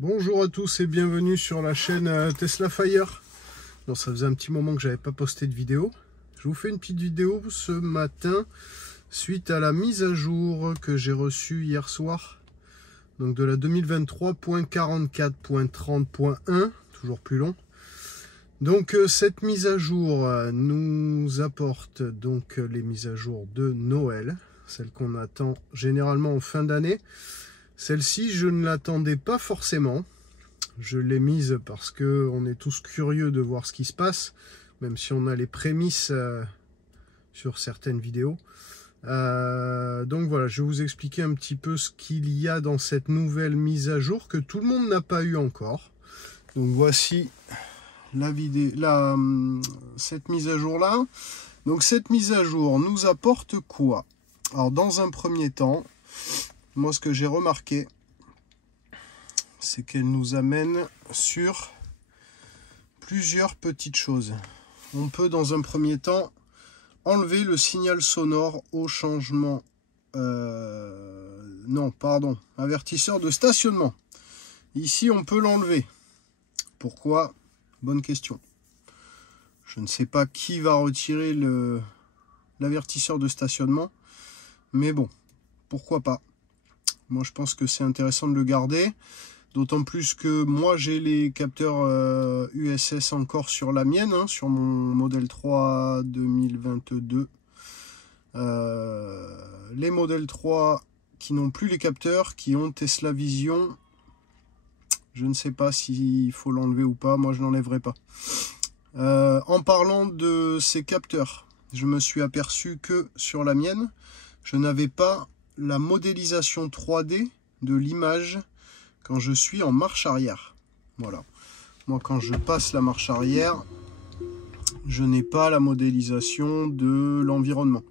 Bonjour à tous et bienvenue sur la chaîne Tesla Fire. Bon, ça faisait un petit moment que j'avais pas posté de vidéo. Je vous fais une petite vidéo ce matin suite à la mise à jour que j'ai reçue hier soir. Donc de la 2023.44.30.1, toujours plus long. Donc cette mise à jour nous apporte donc les mises à jour de Noël, celles qu'on attend généralement en fin d'année. Celle-ci, je ne l'attendais pas forcément. Je l'ai mise parce que on est tous curieux de voir ce qui se passe, même si on a les prémices sur certaines vidéos. Donc voilà, je vais vous expliquer un petit peu ce qu'il y a dans cette nouvelle mise à jour que tout le monde n'a pas eu encore. Donc voici la vidéo, cette mise à jour là. Donc cette mise à jour nous apporte quoi? Alors dans un premier temps, moi ce que j'ai remarqué, c'est qu'elle nous amène sur plusieurs petites choses. On peut dans un premier temps enlever le signal sonore au changement, avertisseur de stationnement. Ici on peut l'enlever. Pourquoi? Bonne question. Je ne sais pas qui va retirer l'avertisseur de stationnement, mais bon, pourquoi pas. Moi je pense que c'est intéressant de le garder. D'autant plus que moi j'ai les capteurs USS encore sur la mienne, sur mon modèle 3 2022. Les modèles 3 qui n'ont plus les capteurs, qui ont Tesla Vision, je ne sais pas s'il faut l'enlever ou pas, moi je l'enlèverai pas. En parlant de ces capteurs, je me suis aperçu que sur la mienne, je n'avais pas la modélisation 3D de l'image quand je suis en marche arrière. Voilà. Moi, quand je passe la marche arrière, je n'ai pas la modélisation de l'environnement.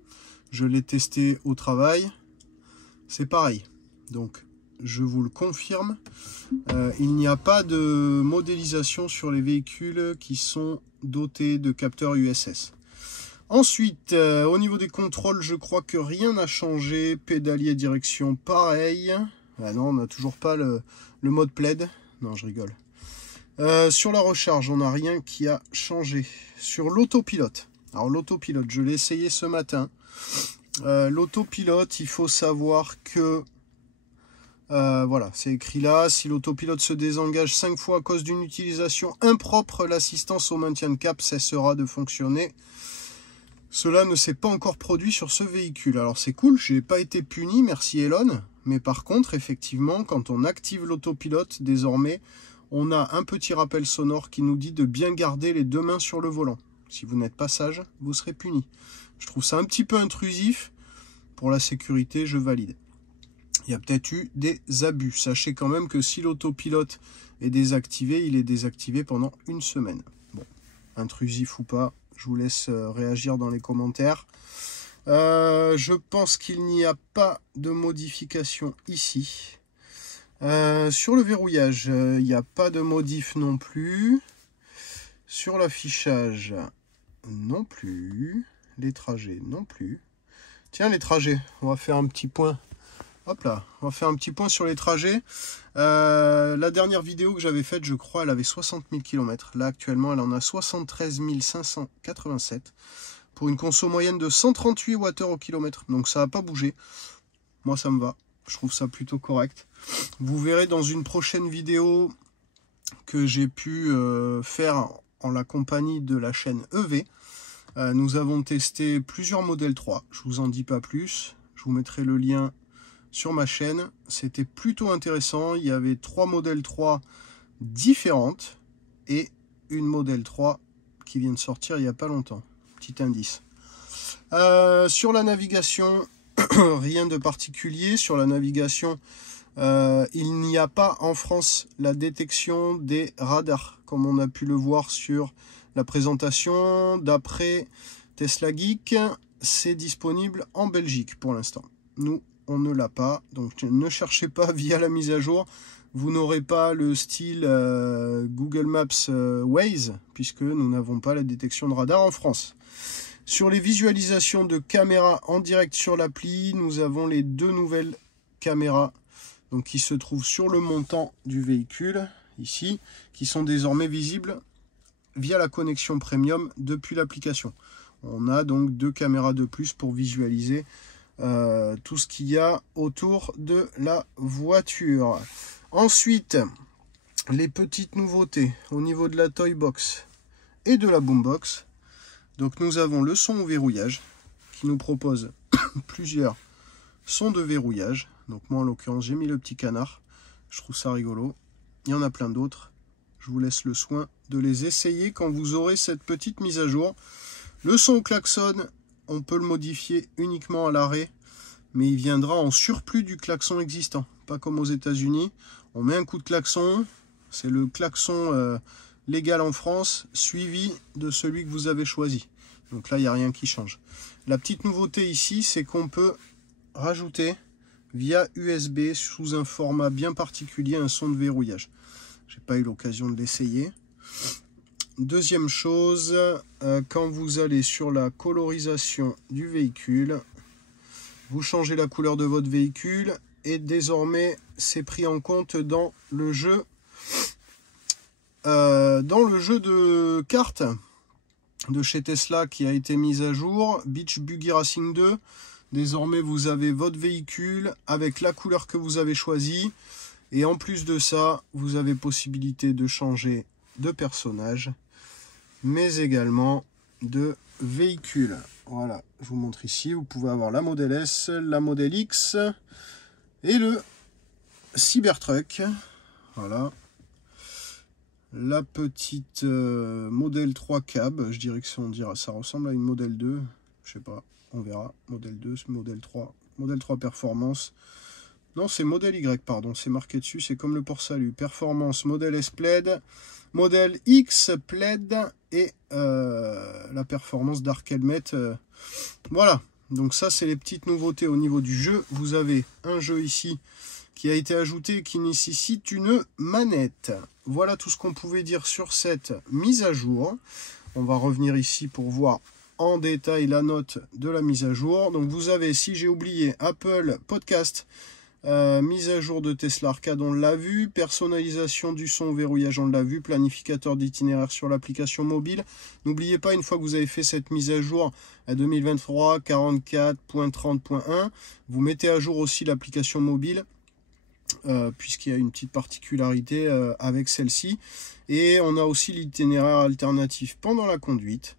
Je l'ai testé au travail. C'est pareil. Donc, je vous le confirme. Il n'y a pas de modélisation sur les véhicules qui sont dotés de capteurs USS. Ensuite, au niveau des contrôles, je crois que rien n'a changé. Pédalier direction, pareil. Ah non, on n'a toujours pas le mode plaid. Non, je rigole. Sur la recharge, on n'a rien qui a changé. Sur l'autopilote. Alors l'autopilote, je l'ai essayé ce matin. L'autopilote, il faut savoir que... voilà, c'est écrit là. Si l'autopilote se désengage 5 fois à cause d'une utilisation impropre, l'assistance au maintien de cap cessera de fonctionner. Cela ne s'est pas encore produit sur ce véhicule. Alors c'est cool, je n'ai pas été puni, merci Elon. Mais par contre, effectivement, quand on active l'autopilote, désormais, on a un petit rappel sonore qui nous dit de bien garder les deux mains sur le volant. Si vous n'êtes pas sage, vous serez puni. Je trouve ça un petit peu intrusif. Pour la sécurité, je valide. Il y a peut-être eu des abus. Sachez quand même que si l'autopilote est désactivé, il est désactivé pendant une semaine. Bon, intrusif ou pas, je vous laisse réagir dans les commentaires. Je pense qu'il n'y a pas de modification ici. Sur le verrouillage, il n'y a pas de modif non plus. Sur l'affichage, non plus. Les trajets, non plus. Tiens, les trajets, on va faire un petit point. Hop là, on va faire un petit point sur les trajets. La dernière vidéo que j'avais faite, je crois, elle avait 60 000 km. Là, actuellement, elle en a 73 587. Pour une conso moyenne de 138 Wh au kilomètre. Donc ça n'a pas bougé. Moi, ça me va. Je trouve ça plutôt correct. Vous verrez dans une prochaine vidéo que j'ai pu faire en la compagnie de la chaîne EV. Nous avons testé plusieurs modèles 3. Je vous en dis pas plus. Je vous mettrai le lien sur ma chaîne. C'était plutôt intéressant. Il y avait 3 modèles 3 différentes et une modèle 3 qui vient de sortir il n'y a pas longtemps. Petit indice. Sur la navigation, rien de particulier. Sur la navigation, il n'y a pas en France la détection des radars, comme on a pu le voir sur la présentation. D'après Tesla Geek, c'est disponible en Belgique pour l'instant. Nous, on ne l'a pas, donc ne cherchez pas via la mise à jour. Vous n'aurez pas le style Google Maps Waze, puisque nous n'avons pas la détection de radar en France. Sur les visualisations de caméras en direct sur l'appli, nous avons les deux nouvelles caméras donc qui se trouvent sur le montant du véhicule, ici, qui sont désormais visibles via la connexion premium depuis l'application. On a donc 2 caméras de plus pour visualiser tout ce qu'il y a autour de la voiture. Ensuite, les petites nouveautés au niveau de la toy box et de la boombox. Donc nous avons le son au verrouillage qui nous propose plusieurs sons de verrouillage. Donc moi en l'occurrence j'ai mis le petit canard, je trouve ça rigolo. Il y en a plein d'autres. Je vous laisse le soin de les essayer quand vous aurez cette petite mise à jour. Le son au klaxon, on peut le modifier uniquement à l'arrêt, mais il viendra en surplus du klaxon existant. Pas comme aux États-Unis, on met un coup de klaxon, c'est le klaxon légal en France, suivi de celui que vous avez choisi. Donc là, il n'y a rien qui change. La petite nouveauté ici, c'est qu'on peut rajouter via USB sous un format bien particulier un son de verrouillage. J'ai pas eu l'occasion de l'essayer. Deuxième chose, quand vous allez sur la colorisation du véhicule, vous changez la couleur de votre véhicule et désormais c'est pris en compte dans le jeu de cartes de chez Tesla qui a été mis à jour, Beach Buggy Racing 2. Désormais vous avez votre véhicule avec la couleur que vous avez choisie et en plus de ça vous avez possibilité de changer de personnage mais également de véhicule. Voilà, je vous montre ici, vous pouvez avoir la Model S, la Model X et le Cybertruck. Voilà. La petite Model 3 cab, je dirais que ça ressemble à une Model 2, je sais pas, on verra. Model 2, Model 3, Model 3 Performance. Non, c'est Model Y, pardon, c'est marqué dessus, c'est comme le Port Salut. Performance, Model S Plaid, Model X Plaid et la performance Dark Helmet. Voilà, donc ça c'est les petites nouveautés au niveau du jeu. Vous avez un jeu ici qui a été ajouté qui nécessite une manette. Voilà tout ce qu'on pouvait dire sur cette mise à jour. On va revenir ici pour voir en détail la note de la mise à jour. Donc vous avez, si j'ai oublié, Apple Podcast, mise à jour de Tesla Arcade, on l'a vu, personnalisation du son, verrouillage, on l'a vu, planificateur d'itinéraire sur l'application mobile. N'oubliez pas, une fois que vous avez fait cette mise à jour à 2023 44.30.1, vous mettez à jour aussi l'application mobile, puisqu'il y a une petite particularité avec celle-ci. Et on a aussi l'itinéraire alternatif pendant la conduite.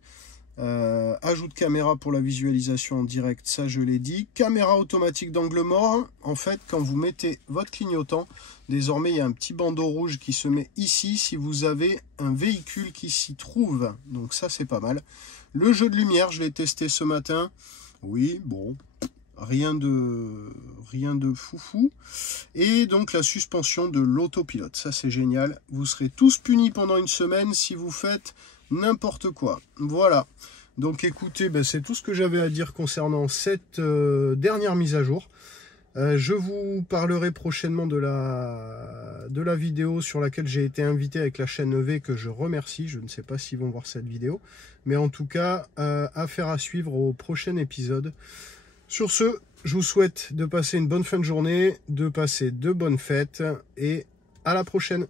Ajout de caméra pour la visualisation en direct, ça je l'ai dit. Caméra automatique d'angle mort. En fait, quand vous mettez votre clignotant, désormais il y a un petit bandeau rouge qui se met ici si vous avez un véhicule qui s'y trouve. Donc ça c'est pas mal. Le jeu de lumière, je l'ai testé ce matin. Oui, bon, rien de foufou. Et donc la suspension de l'autopilote, ça c'est génial. Vous serez tous punis pendant une semaine si vous faites n'importe quoi. Voilà. Donc écoutez, c'est tout ce que j'avais à dire concernant cette dernière mise à jour. Je vous parlerai prochainement de la vidéo sur laquelle j'ai été invité avec la chaîne EV, que je remercie. Je ne sais pas s'ils vont voir cette vidéo. Mais en tout cas, affaire à suivre au prochain épisode. Sur ce, je vous souhaite de passer une bonne fin de journée, de passer de bonnes fêtes et à la prochaine.